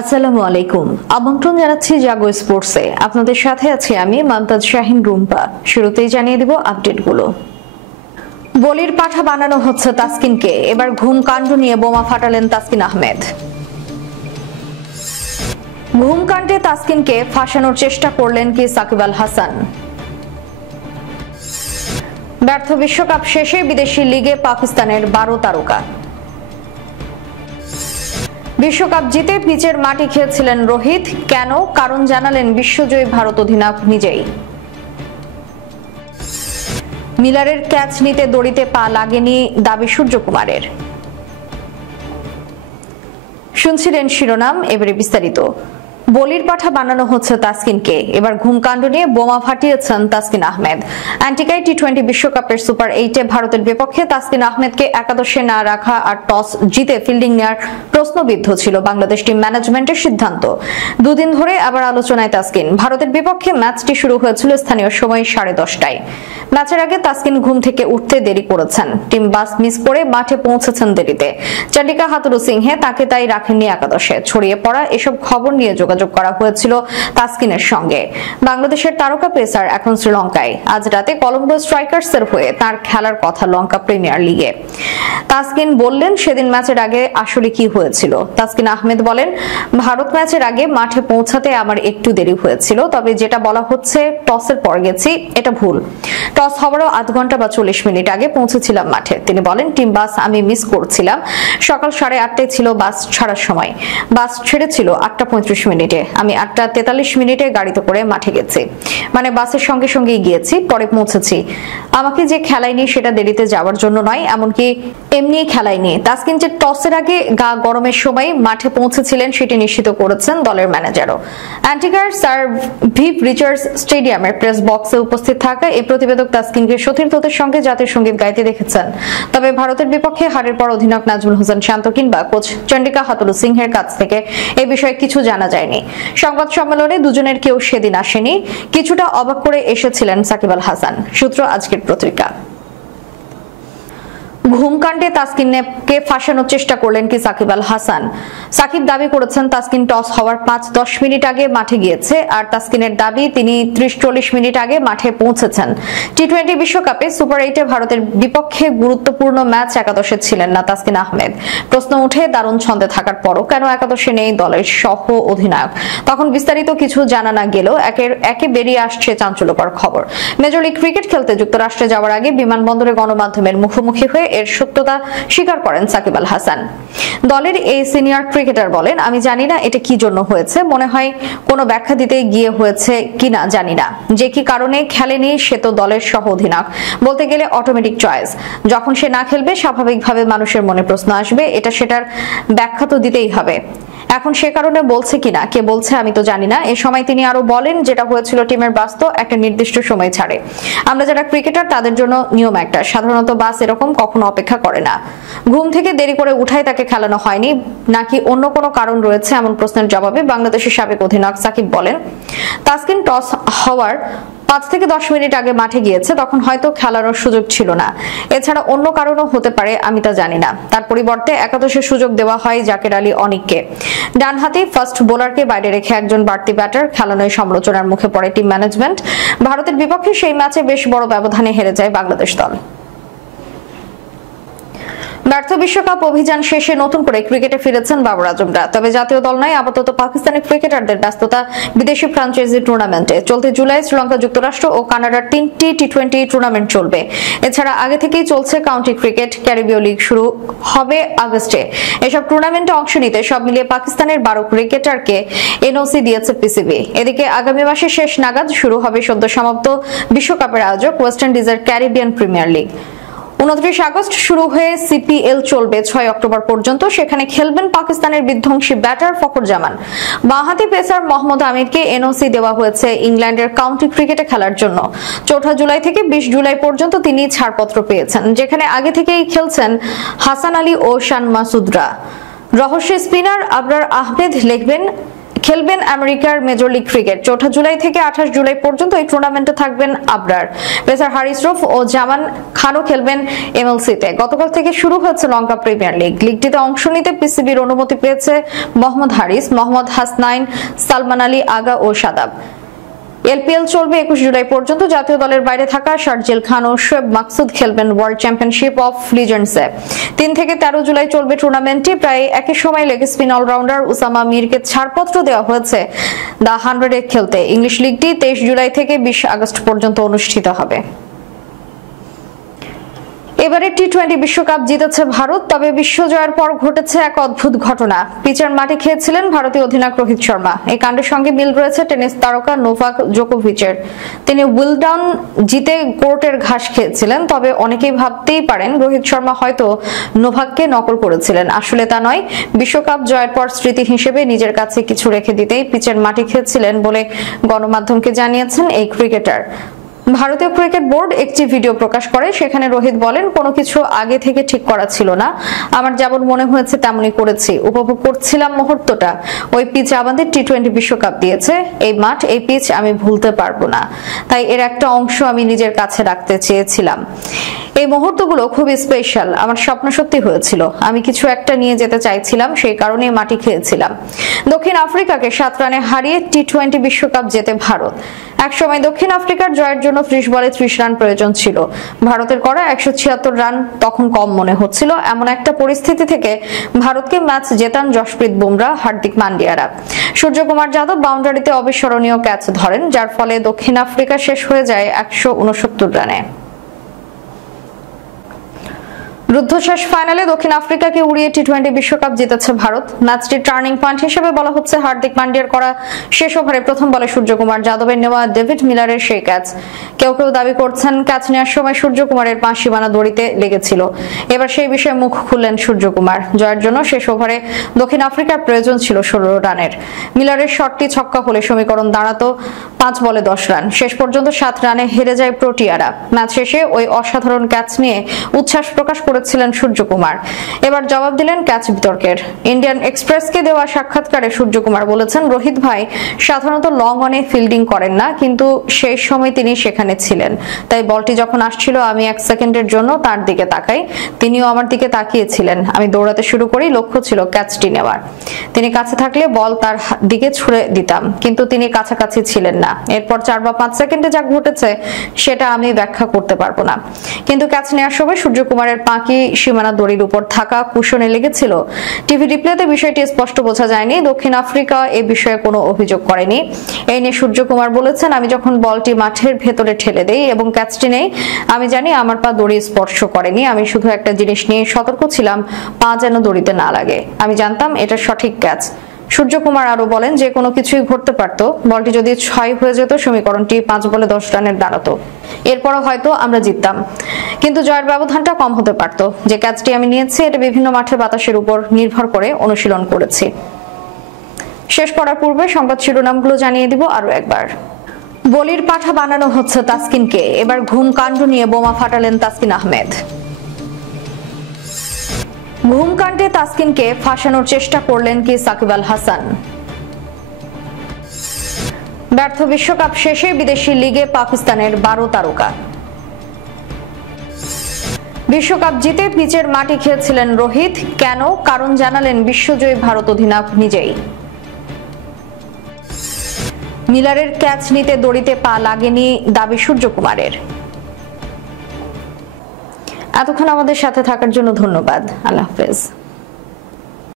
আসসালামু আলাইকুম। আমন্ত্রণ জানাচ্ছি জাগো স্পোর্টসে। আপনাদের সাথে আছি আমি মমতাজ শাহিন রুম্পা। শুরুতেই জানিয়ে দিব আপডেটগুলো। বলির পাঠা বানানো হচ্ছে তাসকিনকে, এবার ঘুম কাণ্ড নিয়ে বোমা ফাটালেন তাসকিন আহমেদ। ঘুম কাণ্ডে তাসকিনকে ফাঁসানোর চেষ্টা করলেন কি সাকিব আল হাসান। ব্যর্থ বিশ্বকাপ শেষে বিদেশি লিগে পাকিস্তানের 12 তারকা। বিশ্বকাপ জিতে পিচের মাটি খেয়েছিলেন রোহিত, কেন? কারণ জানালেন বিশ্বজয়ী ভারত অধিনায়ক নিজেই। মিলারের ক্যাচ নিতে দড়িতে পা লাগেনি, দাবি সূর্যকুমারের। শুনছিলেন শিরোনাম, এবারে বিস্তারিত। বলির পাঠা বানানো হচ্ছে তাসকিনকে, এবার ঘুমকাণ্ড নিয়ে বোমা ফাটিয়েছেন তাসকিন আহমেদ। অ্যান্টিকাই টি-20 বিশ্বকাপের সুপার 8-এ ভারতের বিপক্ষে তাসকিন আহমেদকে একাদশে না রাখা আর টস জিতে ফিল্ডিং নেওয়ার প্রশ্নবিদ্ধ ছিল বাংলাদেশ টিম ম্যানেজমেন্টের সিদ্ধান্ত। দুদিন ধরে আবার আলোচনায় তাসকিন। ভারতের বিপক্ষে ম্যাচটি শুরু হয়েছিল স্থানীয় সময় 10:30টায়। ম্যাচের আগে তাসকিন ঘুম থেকে উঠতে দেরি করেছেন, টিম বাস মিস করে মাঠে পৌঁছেছেন দেরিতে। চন্ডিকা হাথুরু সিংহে তাকে তাই রাখেননি একাদশে। ছড়িয়ে পড়া এসব খবর নিয়ে যোগাযোগ করা হয়েছিল তাসকিনের সঙ্গে। বাংলাদেশের তারকা পেসার এখন শ্রীলঙ্কায়। আজ রাতে কলম্বো স্ট্রাইকার্সের হয়ে তার খেলার কথা লঙ্কা প্রিমিয়ার লিগে। তাসকিন বললেন সেদিন ম্যাচের আগে আসলে কি হয়েছিল। তাসকিন আহমেদ বলেন, ভারত ম্যাচের আগে মাঠে পৌঁছাতে আমার একটু দেরি হয়েছিল, তবে যেটা বলা হচ্ছে টসের পর গেছি, এটা ভুল। টস হওয়ারও আধ ঘন্টা বা 40 মিনিট আগে পৌঁছেছিলাম মাঠে। তিনি বলেন, টিম বাস আমি মিস করছিলাম। সকাল 8:30টায় ছিল বাস ছাড়ার সময়। বাস ছেড়েছিল 8:35 মিনিটে। আমি 8:43 মিনিটে গাড়িতে করে মাঠে গেছি, মানে বাসের সঙ্গে সঙ্গেই গিয়েছি, পরে পৌঁছেছি। আমাকে যে খেলায়নি সেটা দেরিতে যাওয়ার জন্য নয়, এমনকি এমনি খেলায়নি। তাসকিন যে টসের আগে গা গরমের সময় মাঠে পৌঁছেছিলেন সেটি নিশ্চিত করেছেন দলের ম্যানেজারও। অ্যান্টিগার স্যার ভিভ রিচার্ডস স্টেডিয়ামের প্রেস বক্সে উপস্থিত থাকা এই প্রতিবেদক তাসকিনকে সতীর্থদের সঙ্গে জাতীয় সঙ্গীত গাইতে দেখেছেন। তবে ভারতের বিপক্ষে হারের পর অধিনায়ক নাজমুল হোসেন শান্ত কিংবা কোচ চন্ডিকা হাথুরু সিংহের কাছ থেকে এই বিষয়ে কিছু জানা যায়নি। সংবাদ সম্মেলনে দুজনের কেউ সেদিন আসেনি। কিছুটা অবাক করে এসেছিলেন সাকিব আল হাসান। সূত্র আজকের পত্রিকা। ঘুমকাণ্ডে তাসকিনকে ফাঁসানোর চেষ্টা করলেন কি সাকিব আল হাসান। সাকিব দাবি করেছেন তাসকিন টস হওয়ার 5-10 মিনিট আগে মাঠে গিয়েছে, আর তাসকিনের দাবি তিনি 30-40 মিনিট আগে মাঠে পৌঁছেছেন। টি-20 বিশ্বকাপে সুপার 8-এ ভারতের বিপক্ষে গুরুত্বপূর্ণ ম্যাচ একাদশে ছিলেন না তাসকিন আহমেদ। প্রশ্ন উঠে দারুণ ছন্দে থাকার পরও কেন একাদশে নেই দলের সহ অধিনায়ক। তখন বিস্তারিত কিছু জানা না গেলেও একে বেরিয়ে আসছে চাঞ্চল্যকর খবর। মেজর লিগ ক্রিকেট খেলতে যুক্তরাষ্ট্রে যাওয়ার আগে বিমানবন্দরে গণমাধ্যমের মুখোমুখি হয়ে এর সত্যতা স্বীকার করেন সাকিব আল হাসান। দলের এই সিনিয়র ক্রিকেটার বলেন, আমি জানি না এটা কি জন্য হয়েছে, মনে হয় কোনো ব্যাখ্যা দিতে গিয়ে হয়েছে কিনা জানি না। যে কি কারণে খেলেনি সে তো দলের সহ অধিনায়ক, বলতে গেলে অটোমেটিক চয়েস। যখন সে না খেলবে স্বাভাবিকভাবে মানুষের মনে প্রশ্ন আসবে, এটা সেটার ব্যাখ্যা তো দিতেই হবে। এখন সে কারণে বলছে কিনা, কে বলছে আমি তো জানি না। এ সময় তিনি আরো বলেন, যেটা হয়েছিল টিমের বাস তো একটা নির্দিষ্ট সময় ছাড়ে। আমরা যারা ক্রিকেটার তাদের জন্য নিয়ম একটা, সাধারণত বাস এরকম কখনো অপেক্ষা করে না। ঘুম থেকে দেরি করে উঠাই তাকে খেলানো হয়নি নাকি অন্য কোনো কারণ রয়েছে, এমন প্রশ্নের জবাবে বাংলাদেশের সাবেক অধিনায়ক সাকিব বলেন, তাসকিন টস হওয়ার 5 থেকে 10 মিনিট আগে মাঠে গিয়েছে, তখন হয়তো খেলানোর সুযোগ ছিল না। এছাড়া অন্য কারণও হতে পারে, আমি তা জানি না। তার পরিবর্তে একাদশে সুযোগ দেওয়া হয় জাকের আলী অনিককে। ডানহাতি ফাস্ট বোলারকে বাইরে রেখে একজন বাড়তি ব্যাটার খেলানোয় সমালোচনার মুখে পড়ে টিম ম্যানেজমেন্ট। ভারতের বিপক্ষে সেই ম্যাচে বেশ বড় ব্যবধানে হেরে যায় বাংলাদেশ দল। ব্যর্থ বিশ্বকাপ অভিযান শেষে নতুন করে ক্রিকেটে ফিরেছেন বাবর আজমরা। তবে জাতীয় দল নয়, আপাতত পাকিস্তানি ক্রিকেটারদের ব্যস্ততা বিদেশি ফ্র্যাঞ্চাইজি টুর্নামেন্টে। চলতি জুলাই শ্রীলঙ্কা, যুক্তরাষ্ট্র ও কানাডার 3টি টি-20 টুর্নামেন্ট চলবে। এছাড়া আগে থেকেই চলছে কাউন্টি ক্রিকেট, ক্যারিবীয় লিগ শুরু হবে আগস্টে। এসব টুর্নামেন্টে অংশ নিতে সব মিলিয়ে পাকিস্তানের 12 ক্রিকেটারকে এনওসি দিয়েছে পিসিবি। এদিকে আগামী মাসের শেষ নাগাদ শুরু হবে সদ্য সমাপ্ত বিশ্বকাপের আয়োজক ওয়েস্ট ইন্ডিজের ক্যারিবিয়ান প্রিমিয়ার লিগ। 29 আগস্ট শুরু হয়ে সিপিএল চলবে 6 অক্টোবর পর্যন্ত। সেখানে খেলবেন পাকিস্তানের বিধ্বংসী ব্যাটার ফখর জামান। বাঁহাতি পেসার মোহাম্মদ আমিরকে এনওসি দেওয়া হয়েছে ইংল্যান্ডের কাউন্টি ক্রিকেটে খেলার জন্য। 4 জুলাই থেকে 20 জুলাই পর্যন্ত তিনি ছাড়পত্র পেয়েছেন, যেখানে আগে থেকেই খেলছেন হাসান আলী ও শান মাসুদরা। রহস্য স্পিনার আবরার আহমেদ লিখবেন খেলবেন আমেরিকার মেজর লিগ ক্রিকেট। 4 জুলাই থেকে 28 জুলাই পর্যন্ত এই টুর্নামেন্টে থাকবেন আবরার। পেসার হারিস রউফ ও জামান খানও খেলবেন এমএলসিতে। গতকাল থেকে শুরু হয়েছে লঙ্কা প্রিমিয়ার লিগ। লিগটিতে অংশ নিতে পিসিবির অনুমতি পেয়েছে মোহাম্মদ হারিস, মোহাম্মদ হাসনাইন, সালমান আলী আগা ও শাদাব। এলপিএল চলবে 21 জুলাই পর্যন্ত। জাতীয় দলের বাইরে থাকা শারজিল খান ও শোয়েব মাকসুদ খেলবেন ওয়ার্ল্ড চ্যাম্পিয়নশিপ অফ লিজেন্ডসে। 3 থেকে 13 জুলাই চলবে টুর্নামেন্টটি। প্রায় একই সময় লেগ স্পিন অলরাউন্ডার উসামা মিরকে ছাড়পত্র দেওয়া হয়েছে দ্য 100-এ খেলতে। ইংলিশ লিগটি 23 জুলাই থেকে 20 আগস্ট পর্যন্ত অনুষ্ঠিত হবে। এবারে টি-20 বিশ্বকাপ জিতেছে ভারত, তবে বিশ্ব জয়ের পর ঘটেছে এক অদ্ভুত ঘটনা। পিচের মাটি খেয়েছিলেন ভারতীয় অধিনায়ক রোহিত শর্মা। এই কাণ্ডের সঙ্গে মিল রয়েছে টেনিস তারকা নোভাক জোকোভিচের। তিনি উইলডন জিতে কোর্টের ঘাস খেয়েছিলেন, তবে অনেকেই ভাবতেই পারেন রোহিত শর্মা হয়তো নোভাককে নকল করেছিলেন। আসলে তা নয়। বিশ্বকাপ জয়ের পর স্মৃতি হিসেবে নিজের কাছে কিছু রেখে দিতেই পিচের মাটি খেয়েছিলেন বলে গণমাধ্যমকে জানিয়েছেন এই ক্রিকেটার। ভারতীয় ক্রিকেট বোর্ড একটি ভিডিও প্রকাশ করে। সেখানে রোহিত বলেন, কোনো কিছু আগে থেকে ঠিক করা ছিল না, আমার যেমন মনে হয়েছে তেমনই করেছি, উপভোগ করছিলাম মুহূর্তটা। ওই পিচ আমাদের টি-20 বিশ্বকাপ দিয়েছে, এই মাঠ, এই পিচ আমি ভুলতে পারবো না, তাই এর একটা অংশ আমি নিজের কাছে রাখতে চেয়েছিলাম। এই মুহূর্তগুলো খুবই স্পেশাল, আমার স্বপ্ন সত্যি হয়েছিল, আমি কিছু একটা নিয়ে যেতে চাইছিলাম, সেই কারণে মাটি খেয়েছিলাম। দক্ষিণ আফ্রিকাকে 7 রানে হারিয়ে টি-20 বিশ্বকাপ জেতে ভারত। একসময় দক্ষিণ আফ্রিকার জয়ের জন্য 30 বলে 30 রান প্রয়োজন ছিল। ভারতের করা 176 রান তখন কম মনে হচ্ছিল। এমন একটা পরিস্থিতি থেকে ভারতকে ম্যাচ জেতান জশপ্রীত বুমরাহ, হার্দিক পান্ডিয়ারা। সূর্যকুমার যাদব বাউন্ডারিতে অবিস্মরণীয় ক্যাচ ধরেন, যার ফলে দক্ষিণ আফ্রিকা শেষ হয়ে যায় 169 রানে। রুদ্ধশ্বাস ফাইনালে দক্ষিণ আফ্রিকাকে উড়িয়ে টি-20 বিশ্বকাপ জিতেছে ভারত। ম্যাচটি টার্নিং পয়েন্ট হিসেবে বলা হচ্ছে হার্দিক পান্ডিয়ার করা শেষ ওভারে প্রথম বলে সূর্যকুমার যাদবের নেওয়া ডেভিড মিলারের সেই ক্যাচ। কেউ কেউ দাবি করছেন ক্যাচ নেওয়ার সময় সূর্যকুমারের পা সীমানা দড়িতে লেগেছিল। এবার সেই বিষয়ে মুখ খুললেন সূর্যকুমার। জয়ের জন্য শেষ ওভারে দক্ষিণ আফ্রিকার প্রয়োজন ছিল 16 রানের। মিলারের শটটি ছক্কা হলে সমীকরণ দাঁড়াতো 5 বলে 10 রান। শেষ পর্যন্ত 7 রানে হেরে যায় প্রোটিয়ারা। ম্যাচ শেষে ওই অসাধারণ ক্যাচ নিয়ে উচ্ছ্বাস প্রকাশ করেছিলেন সূর্যকুমার। এবার জবাব দিলেন ক্যাচ বিতর্কের। ইন্ডিয়ান এক্সপ্রেসকে দেওয়া সাক্ষাৎকারে সূর্যকুমার বলেছেন, রোহিত ভাই সাধারণত লং অনে ফিল্ডিং করেন না, কিন্তু সেই সময় তিনি সেখানে ছিলেন, তাই বলটি যখন আসছিল আমি 1 সেকেন্ডের জন্য তার দিকে তাকাই, তিনিও আমার দিকে তাকিয়েছিলেন। আমি দৌড়াতে শুরু করি, লক্ষ্য ছিল ক্যাচটি নেওয়ার। তিনি কাছে থাকলে বল তার দিকে ছুড়ে দিতাম, কিন্তু তিনি কাছাকাছি ছিলেন না। এরপর 4 বা 5 সেকেন্ডে যা ঘটেছে সেটা আমি ব্যাখ্যা করতে পারবো না, কিন্তু ক্যাচ নেওয়ার সময় সূর্যকুমারের পা কি সীমানা দড়ির উপর থাকা কুশনে লেগেছিল? টিভি রিপ্লেতে বিষয়টি স্পষ্ট বোঝা যায়নি। দক্ষিণ আফ্রিকা এ বিষয়ে কোনো অভিযোগ করেনি। এই নিয়ে সূর্যকুমার বলেছেন, আমি যখন বলটি মাঠের ভেতরে ঠেলে দেই এবং ক্যাচটি নেই, আমি জানি আমার পা দড়ি স্পর্শ করেনি। আমি শুধু একটা জিনিস নিয়ে সতর্ক ছিলাম, পা যেন দড়িতে না লাগে। আমি জানতাম এটা সঠিক ক্যাচ। সূর্যকুমার আরো বলেন, যে কোনো কিছুই ঘটতে পারত। বলটি যদি 6 হয়ে যেত, সমীকরণটি 5 বলে 10 রানের দাঁড়াতো। এরপরও হয়তো আমরা জিততাম, কিন্তু জয়ের ব্যবধানটা কম হতে পারত। যে ক্যাচটি আমি নিয়েছি এটা বিভিন্ন মাঠে বাতাসের উপর নির্ভর করে অনুশীলন করেছি। শেষ করার পূর্বে সংবাদ শিরোনামগুলো জানিয়ে দিব আরো একবার। বলির পাঠা বানানো হচ্ছে তাসকিনকে, এবার ঘুম কাণ্ড নিয়ে বোমা ফাটালেন তাসকিন আহমেদ। ঘুমকাণ্ডে তাসকিনকে ফাঁসানোর চেষ্টা করলেন কি সাকিব আল হাসান? ব্যর্থ বিশ্বকাপ শেষে বিদেশি লিগে পাকিস্তানের 12 তারকা। বিশ্বকাপ জিতে পিচের মাটি খেয়েছিলেন রোহিত, কেন? কারণ জানালেন বিশ্বজয়ী ভারত অধিনায়ক নিজেই। মিলারের ক্যাচ নিতে দড়িতে পা লাগেনি, দাবি সূর্যকুমারের। এতক্ষণ আমাদের সাথে থাকার জন্য ধন্যবাদ। আল্লাহ হাফেজ।